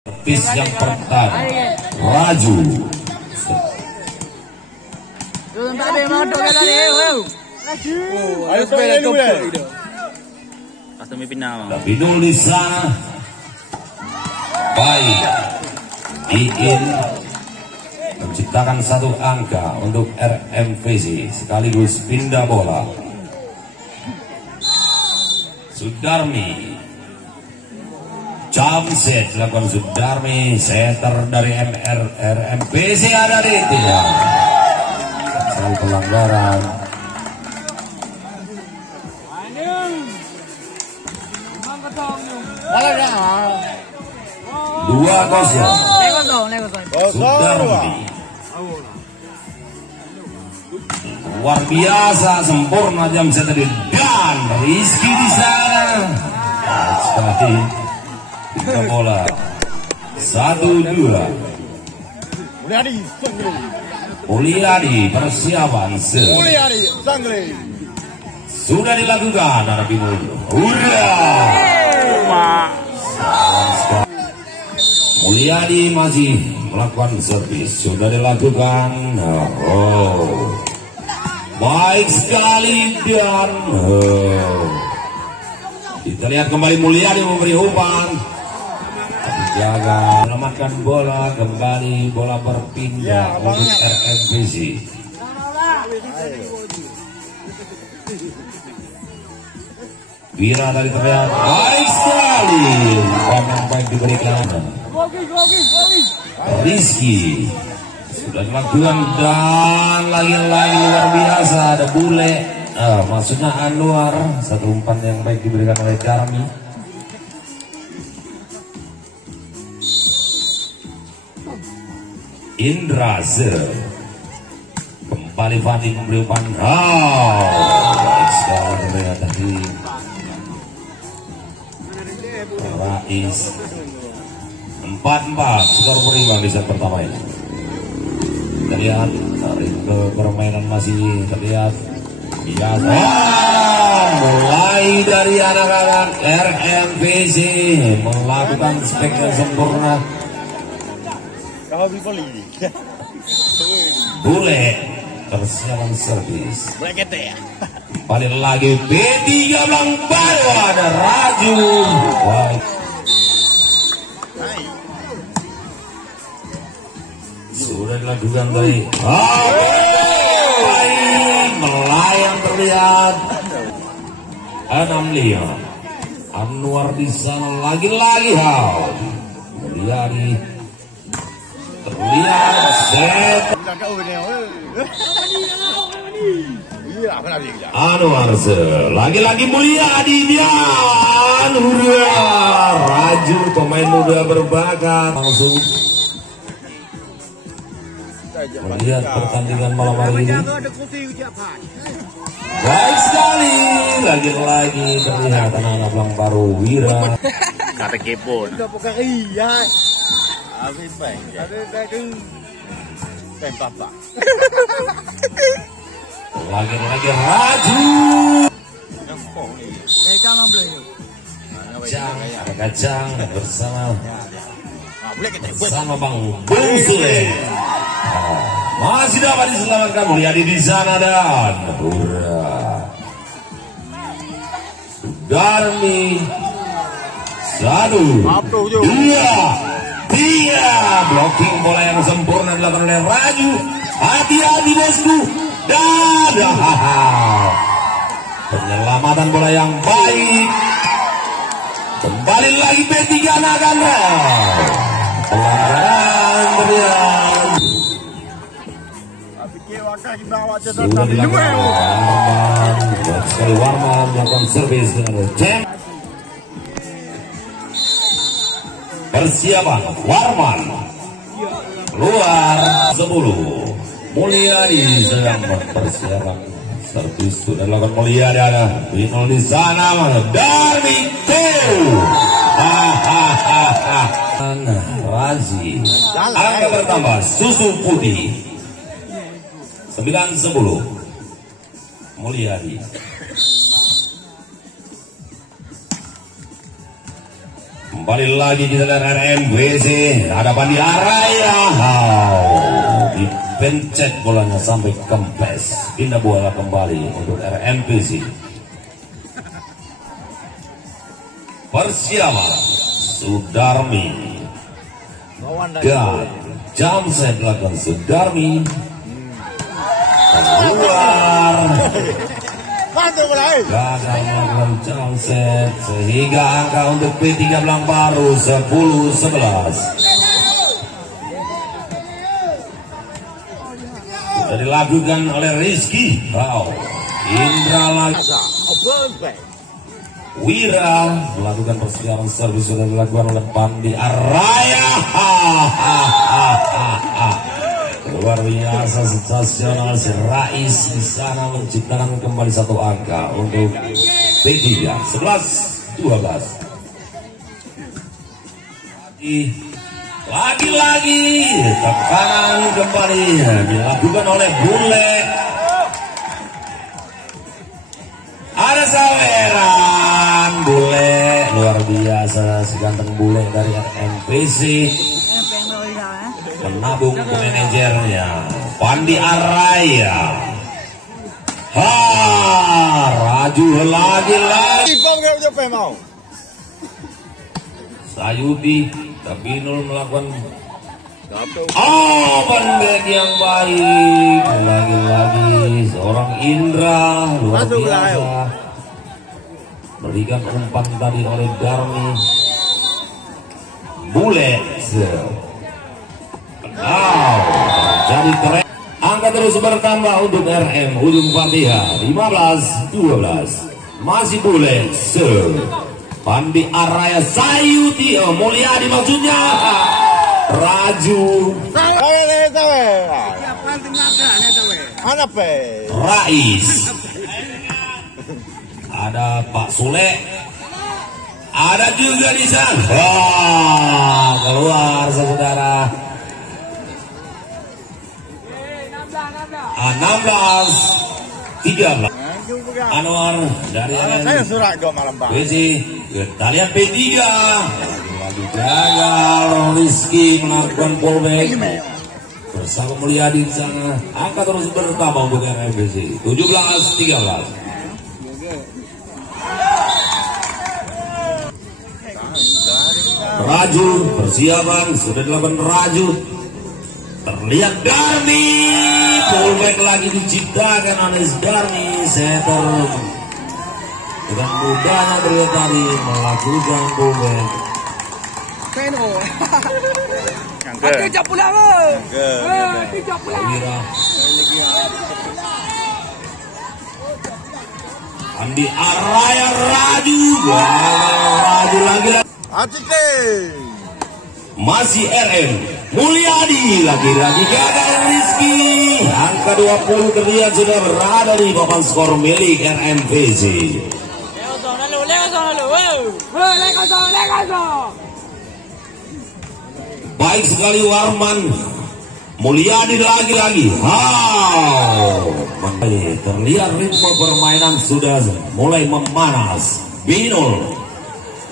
Servis yang pertama Raju. Binul di sana. Baik, Iin menciptakan satu angka untuk RMVC sekaligus pindah bola. Sudarmi, jump set dilakukan Sudarmi, setter dari RMVC ada di tidak. Satu pelanggaran. Dua kosong. Sudarmi. Luar biasa sempurna jam set tadi dan Rizky di sana. Sekali tiga bola. 1-2. Mulyadi persiapan sudah dilakukan ada bingung. Mulyadi masih melakukan servis sudah dilakukan. Baik sekali dan kita lihat kembali Mulyadi memberi umpan. Jaga selamatkan bola kembali, bola berpindah untuk RMVC. Wira tadi terlihat baik sekali, umpan baik diberikan. Rizky sudah dilakukan dan lagi-lagi luar biasa ada bule. Maksudnya Anwar, satu umpan yang baik diberikan oleh Karmi. Indra kembali Fandi memberi umpan. Baik sekali mereka tadi. Rais 4-4 skor berimbang di set pertama ini. Kita lihat dari permainan masih terlihat biasa. Mulai dari anak-anak RMVC melakukan spek yang sempurna. Bule persiapan servis. Balik lagi B3 Bang baru ada Raju. Baik. Sudah dilakukan tadi. Melayang terlihat. 6-5. Anwar di sana lagi-lagi Mulyadi terlihat set. Anwar lagi-lagi Mulyadi dan Raju pemain muda berbakat langsung melihat pertandingan malam hari ini. Baik sekali, lagi-lagi terlihat anak-anak Belang Baru Wira. Kata kepo. Lagi-lagi Raju. Kacang bersama Bang Bungsule. Masih dapat diselamatkan Mulyadi di sana dan Sudarmi 1, 2, 3 blocking bola yang sempurna dilakukan oleh Raju. Hati-hati bosku. Penyelamatan bola yang baik. Kembali lagi P3 Nagana. Pelanggaran terlihat. Sudah dilakukan sekali Warman melakukan servis dengan jam. Persiapan Warman keluar 10. Mulyadi sedang mempersiapkan servis sudah dilakukan Mulyadi ada Binul di sana dari Razi angka bertambah susu putih 9-10 Mulyadi Kembali lagi kita lihat RMBC. Ada Pandi Araya. Dipencet bolanya sampai kempes. Pindah bola kembali untuk RMBC. Persiapan Sudarmi dan jam set dilakukan Sudarmi keluar. Gagal melakukan jam set sehingga angka untuk P3 Belang Baru 10-11. Sudah dilakukan oleh Rizky Indra lagi. Wira melakukan persiapan servis sudah dilakukan oleh Pandi Araya. Luar biasa sensasional si Rais di sana menciptakan kembali satu angka untuk P3 11-12. Lagi-lagi tekanan kembali dilakukan oleh Bule. Ada saweran Bule, luar biasa si ganteng Bule dari RMBC. Menabung ke manajernya Pandi Araya. Raju lagi-lagi. Sayudi Kabinul melakukan pendek yang baik. Lagi-lagi seorang Indra luar biasa. Berikan umpan tadi oleh Darmi. Bule jadi keren. Angka terus bertambah untuk RM ujung Fatihah 15-12. Masih Bule Pandi Araya Sayuti Mulyadi maksudnya Raju Rais. Ada Pak Sule. Ada juga di sana. Keluar saudara. 16-13. Anwar dari RMBC. Kita lihat P3. Lagi gagal Rizky melakukan pullback bersama Mulyadi di sana. Angka terus bertambah untuk RMBC 17-13. Raju persiapan sudah dilakukan Raju. Terlihat Darmi pullback lagi diciptakan oleh Darmi. Setter dengan mudahnya terlihat tadi melakukan pullback. Kejap pulang kejap pulang. Pandi Araya Raju. Raju lagi. Masih RM Mulyadi lagi-lagi gagal Rizky. Angka 20 terlihat sudah berada di papan skor milik RMBC. Baik sekali Warman. Mulyadi lagi-lagi. Terlihat ritme permainan sudah mulai memanas. Binul.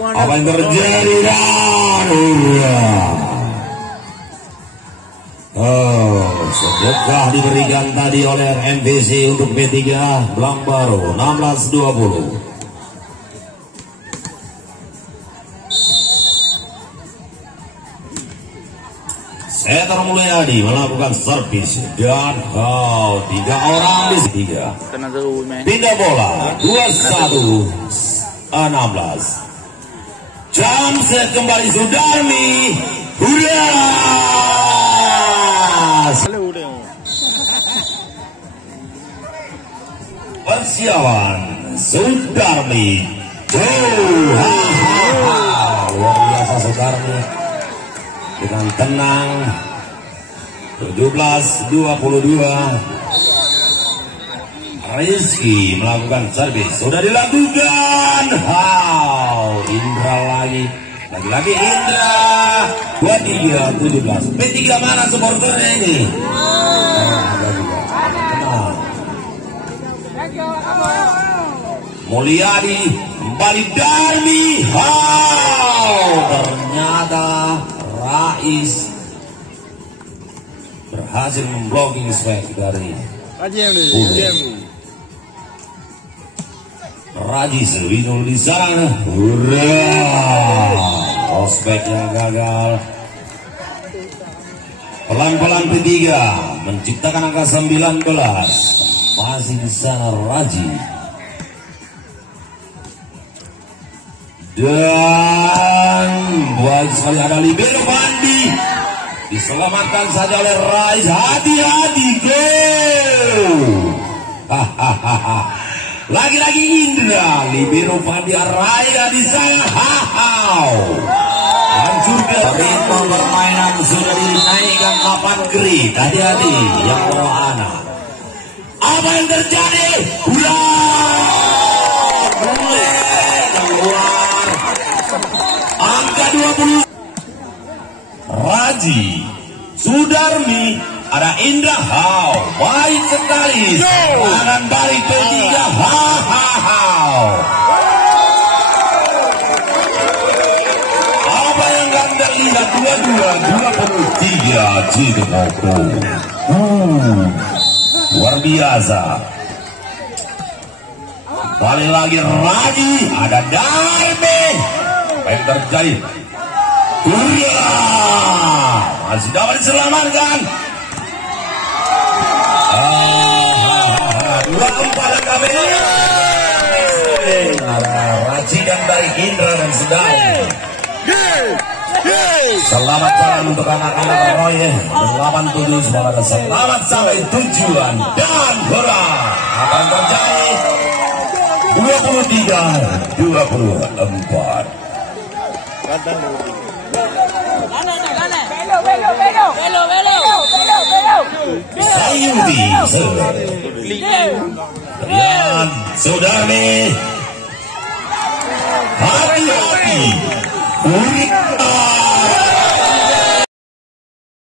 Apa yang terjadi? Sedekah diberikan tadi oleh RMBC untuk P3 Belang Baru 16-20. Setter Mulyadi melakukan servis dan 3 orang di 3. Pindah bola 21-16. Jam set kembali Sudarmi. Persiapan Sudarmi. Luar biasa Sudarmi dengan tenang. 17-22. Rizky melakukan servis sudah dilakukan. Indra lagi Indra. 23-17. P3 mana supporternya ini? Ada juga. Mulyadi kembali Darmi. Ternyata Rais berhasil memblocking smack dari Raji Sewinul di sana. Prospek yang gagal. Pelan-pelan P3 menciptakan angka 19. Masih di sana Raji. Dan baik sekali ada libero Bandi. Diselamatkan saja oleh Rais. Hati-hati, go. Lagi-lagi Indra, libero Fandi Araya di sana. Hancurkan ritme permainan sudah dinaikkan 8 grid. Hati-hati yang bawa anak. Apa yang terjadi? Angka 20. Raji, Sudarmi, ada Indra. Baik sekali. Serangan balik P3. Apa yang Anda lihat? 22-23 Cibinong. Luar biasa. Balik lagi Raji, ada Darmi. Apa yang terjadi? Masih dapat diselamatkan. 24 angka beda. Raji dan dari Indra dan Sudarmi. Selamat jalan untuk anak-anak Roy. 87 semoga selamat sampai tujuan dan hurra. Apa yang terjadi? 23-24. Sayudi dan Sudarmi. Hati-hati.